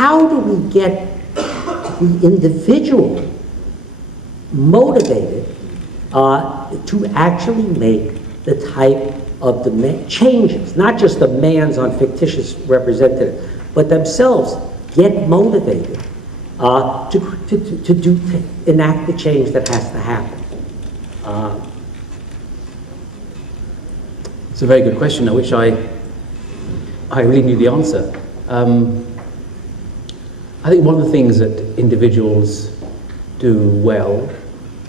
how do we get the individual motivated to actually make the type of changes, not just demands on fictitious representatives, but themselves get motivated to enact the change that has to happen? It's a very good question. I wish I really knew the answer. I think one of the things that individuals do well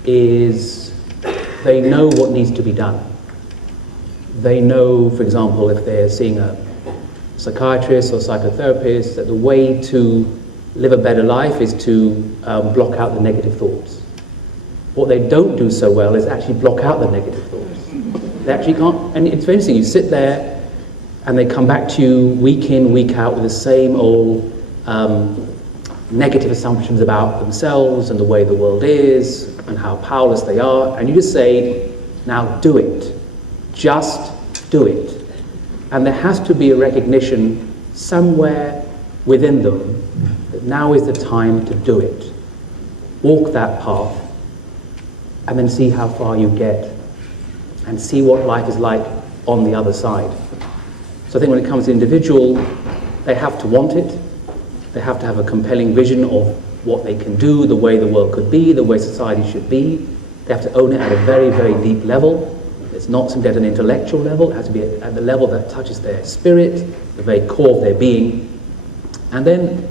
is they know what needs to be done. They know, for example, if they're seeing a psychiatrist or psychotherapist, that the way to live a better life is to block out the negative thoughts. What they don't do so well is actually block out the negative thoughts. They actually can't, and it's very interesting, you sit there and they come back to you week in, week out with the same old negative assumptions about themselves and the way the world is and how powerless they are, and you just say, now do it. Just do it. And there has to be a recognition somewhere within them that now is the time to do it. Walk that path and then see how far you get and see what life is like on the other side. So I think when it comes to individual, they have to want it. They have to have a compelling vision of what they can do, the way the world could be, the way society should be. They have to own it at a very, very deep level. It's not simply at an intellectual level. It has to be at the level that touches their spirit, the very core of their being. And then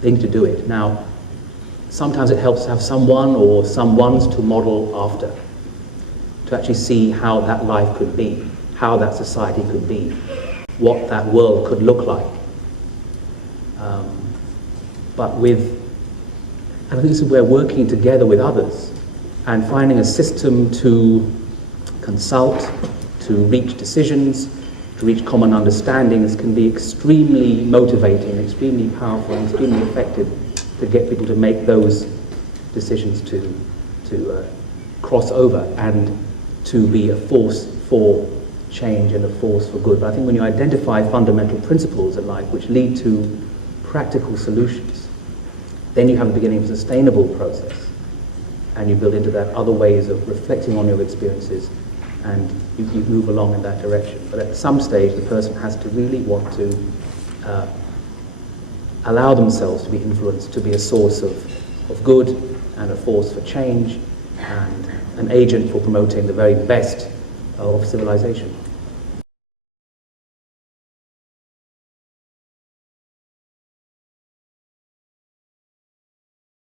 they need to do it. Now, sometimes it helps to have someone or someones to model after, to actually see how that life could be, how that society could be, what that world could look like. And I think this is where working together with others and finding a system to consult, to reach decisions, to reach common understandings can be extremely motivating, extremely powerful, and extremely effective to get people to make those decisions to cross over and to be a force for change and a force for good. But I think when you identify fundamental principles in life which lead to practical solutions, then you have the beginning of a sustainable process, and you build into that other ways of reflecting on your experiences, and you move along in that direction. But at some stage, the person has to really want to allow themselves to be influenced, to be a source of good and a force for change and an agent for promoting the very best of civilization.